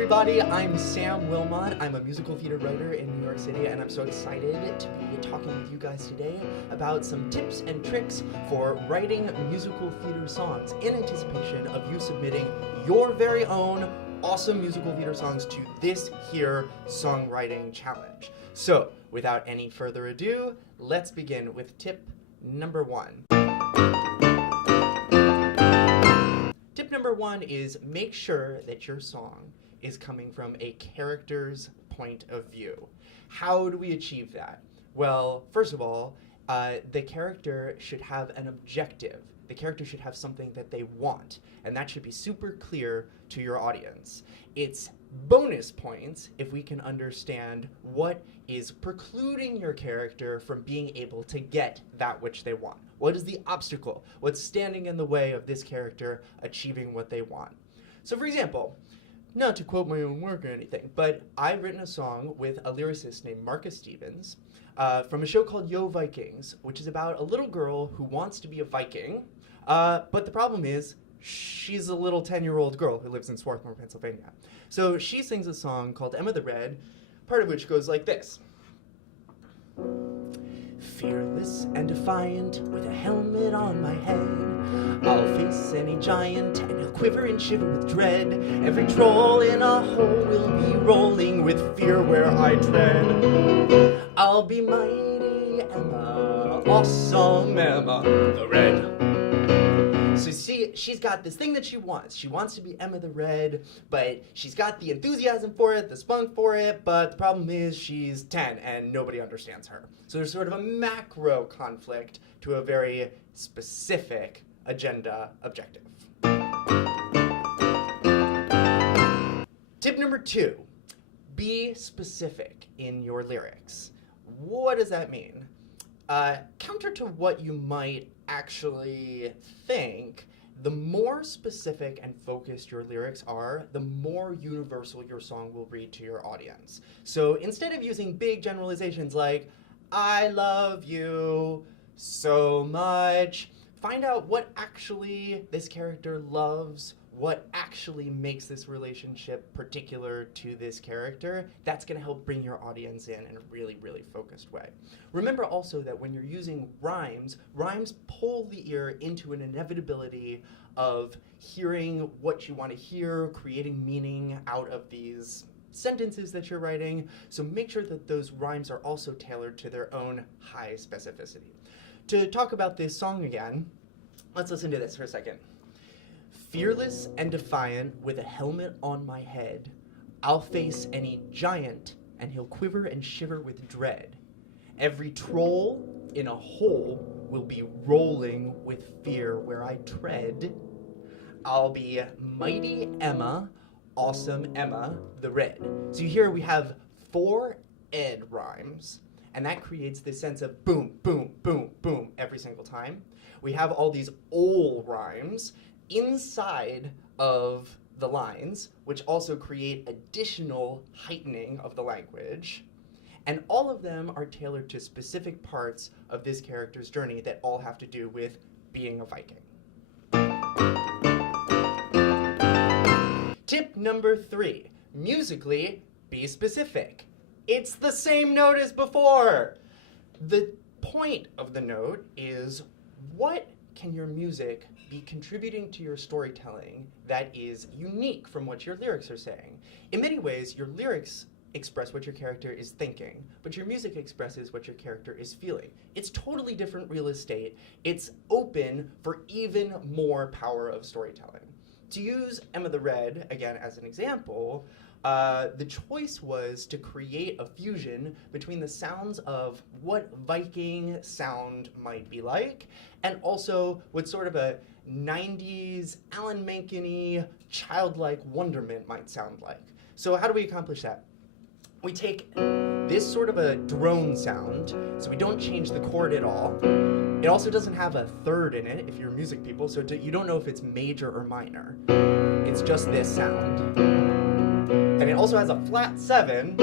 everybody, I'm Sam Willmott. I'm a musical theater writer in New York City, and I'm so excited to be talking with you guys today about some tips and tricks for writing musical theater songs in anticipation of you submitting your very own awesome musical theater songs to this here songwriting challenge. So, without any further ado, let's begin with tip number 1. Tip number 1 is make sure that your song is coming from a character's point of view. How do we achieve that? Well, first of all, the character should have an objective. The character should have something that they want, and that should be super clear to your audience. It's bonus points if we can understand what is precluding your character from being able to get that which they want. What is the obstacle? What's standing in the way of this character achieving what they want? So for example, not to quote my own work or anything, but I've written a song with a lyricist named Marcus Stevens from a show called Yo Vikings, which is about a little girl who wants to be a Viking, but the problem is she's a little 10-year-old girl who lives in Swarthmore, Pennsylvania. So she sings a song called Emma the Red, part of which goes like this. Fearless and defiant, with a helmet on my head, I'll face any giant, and he'll quiver and shiver with dread. Every troll in a hole will be rolling with fear where I tread. I'll be mighty Emma, awesome Emma the Red. So see, she's got this thing that she wants. She wants to be Emma the Red, but she's got the enthusiasm for it, the spunk for it, but the problem is she's 10 and nobody understands her. So there's sort of a macro conflict to a very specific agenda objective. Tip number 2, be specific in your lyrics. What does that mean? Counter to what you might actually think, the more specific and focused your lyrics are, the more universal your song will read to your audience. So instead of using big generalizations like, I love you so much, find out what actually this character loves, what actually makes this relationship particular to this character. That's going to help bring your audience in a really, really focused way. Remember also that when you're using rhymes, rhymes pull the ear into an inevitability of hearing what you want to hear, creating meaning out of these sentences that you're writing. So make sure that those rhymes are also tailored to their own high specificity. To talk about this song again, let's listen to this for a second. Fearless and defiant, with a helmet on my head, I'll face any giant, and he'll quiver and shiver with dread. Every troll in a hole will be rolling with fear where I tread. I'll be mighty Emma, awesome Emma the Red. So here we have 4 ed rhymes, and that creates this sense of boom, boom, boom, boom every single time. We have all these ol rhymes inside of the lines, which also create additional heightening of the language. And all of them are tailored to specific parts of this character's journey that all have to do with being a Viking. Tip number 3, musically, be specific. It's the same note as before. The point of the note is, what can your music be contributing to your storytelling that is unique from what your lyrics are saying? In many ways, your lyrics express what your character is thinking, but your music expresses what your character is feeling. It's totally different real estate. It's open for even more power of storytelling. To use Emma the Red, again, as an example, the choice was to create a fusion between the sounds of what Viking sound might be like, and also what sort of a 90s Alan Menken-y childlike wonderment might sound like. So how do we accomplish that? We take this sort of a drone sound, so we don't change the chord at all. It also doesn't have a third in it, if you're music people, so you don't know if it's major or minor. It's just this sound. And it also has a flat 7,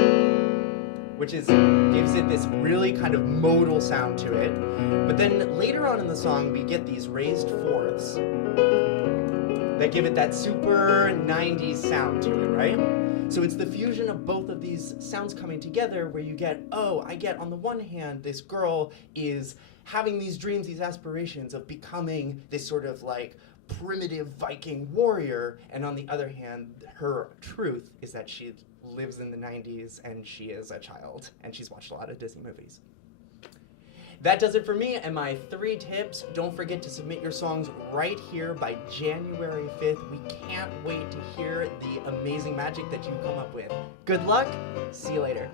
which gives it this really kind of modal sound to it. But then later on in the song, we get these raised fourths that give it that super 90s sound to it, right? So it's the fusion of both of these sounds coming together where you get, oh, I get on the one hand, this girl is having these dreams, these aspirations of becoming this sort of like primitive Viking warrior, and on the other hand, her truth is that she lives in the 90s and she is a child and she's watched a lot of Disney movies. That does it for me and my 3 tips. Don't forget to submit your songs right here by January 5th. We can't wait to hear the amazing magic that you come up with. Good luck. See you later.